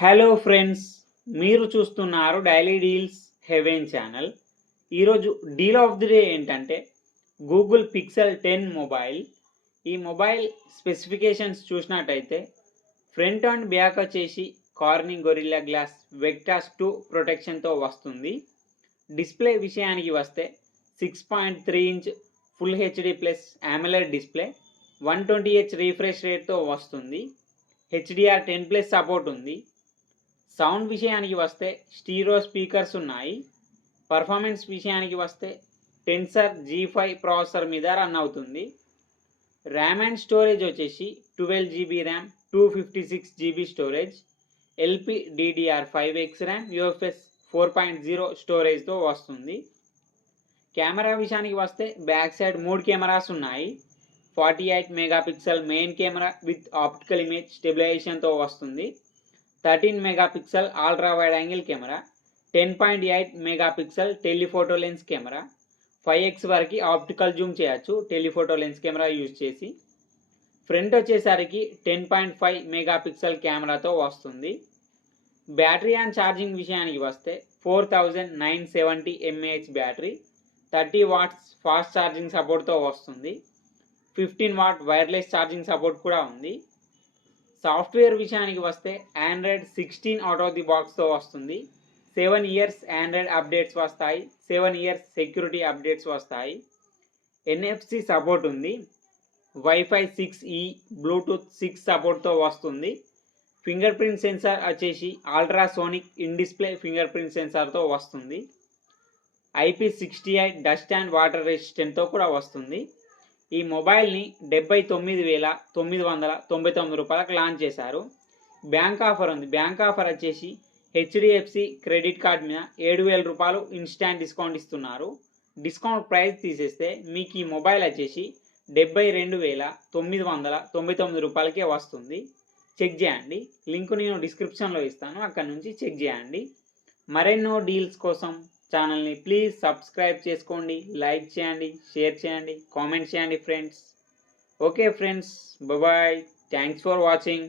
Hello friends, మీరు చూస్తున్నారు daily deals heaven channel. ఈరోజు డీల్ ఆఫ్ ది డే ఏంటంటే గూగుల్ పిక్సెల్ 10 మొబైల్. ఈ మొబైల్ స్పెసిఫికేషన్స్ చూసినట్టయితే ఫ్రంట్ అండ్ బ్యాక్ వచ్చేసి కార్నింగ్ గొరిల్లా గ్లాస్ వెక్టాస్ 2 ప్రొటెక్షన్తో వస్తుంది. డిస్ప్లే విషయానికి వస్తే 6.3 inch full HD plus AMOLED display 120Hz refresh రేట్తో వస్తుంది. HDR10+ సపోర్ట్ ఉంది. సౌండ్ విషయానికి వస్తే స్టీరియో స్పీకర్స్ ఉన్నాయి. పర్ఫార్మెన్స్ విషయానికి వస్తే టెన్సర్ G5 ప్రాసెసర్ మీద రన్ అవుతుంది. ర్యామ్ అండ్ స్టోరేజ్ వచ్చేసి 12GB RAM, 256GB storage, LPDDR5X RAM, UFS 4.0 స్టోరేజ్తో వస్తుంది. కెమెరా విషయానికి వస్తే బ్యాక్ సైడ్ 3 కెమెరాస్ ఉన్నాయి. 48 megapixel main camera with optical image స్టెబిలైజేషన్తో వస్తుంది. 13 megapixel ultra wide angle camera, 10.8 megapixel telephoto lens camera, 5x వరకు optical zoom చేయొచ్చు telephoto lens camera use చేసి. Front వచ్చేసరికి 10.5 మెగాపిక్సెల్ కెమెరాతో వస్తుంది. బ్యాటరీ అండ్ ఛార్జింగ్ విషయానికి వస్తే 4970 mAh battery, 30 watts fast charging సపోర్ట్తో వస్తుంది. 15 వాట్ వైర్లెస్ ఛార్జింగ్ సపోర్ట్ కూడా ఉంది. సాఫ్ట్వేర్ విషయానికి వస్తే ఆండ్రాయిడ్ 16 అవుట్ ఆఫ్ ది బాక్స్తో వస్తుంది. 7 ఇయర్స్ ఆండ్రాయిడ్ అప్డేట్స్ వస్తాయి, 7 ఇయర్స్ సెక్యూరిటీ అప్డేట్స్ వస్తాయి. NFC సపోర్ట్ ఉంది. వైఫై 6E, బ్లూటూత్ 6 సపోర్ట్తో వస్తుంది. ఫింగర్ ప్రింట్ సెన్సార్ వచ్చేసి ultrasonic in display finger print సెన్సార్తో వస్తుంది. IP68 డస్ట్ అండ్ వాటర్ రెసిస్టెంట్తో కూడా వస్తుంది. ఈ మొబైల్ని 79,999 రూపాయలకు లాంచ్ చేశారు. బ్యాంక్ ఆఫర్ ఉంది. బ్యాంక్ ఆఫర్ వచ్చేసి HDFC క్రెడిట్ కార్డ్ మీద 7,000 రూపాయలు ఇన్స్టాంట్ డిస్కౌంట్ ఇస్తున్నారు. డిస్కౌంట్ ప్రైస్ తీసేస్తే మీకు ఈ మొబైల్ వచ్చేసి 72,999 రూపాయలకే వస్తుంది. చెక్ చేయండి. లింక్ నేను డిస్క్రిప్షన్లో ఇస్తాను, అక్కడ నుంచి చెక్ చేయండి. మరెన్నో డీల్స్ కోసం ఛానల్ని ప్లీజ్ సబ్స్క్రైబ్ చేసుకోండి, లైక్ చేయండి, షేర్ చేయండి, కామెంట్ చేయండి friends. Okay friends, bye. Thanks for watching.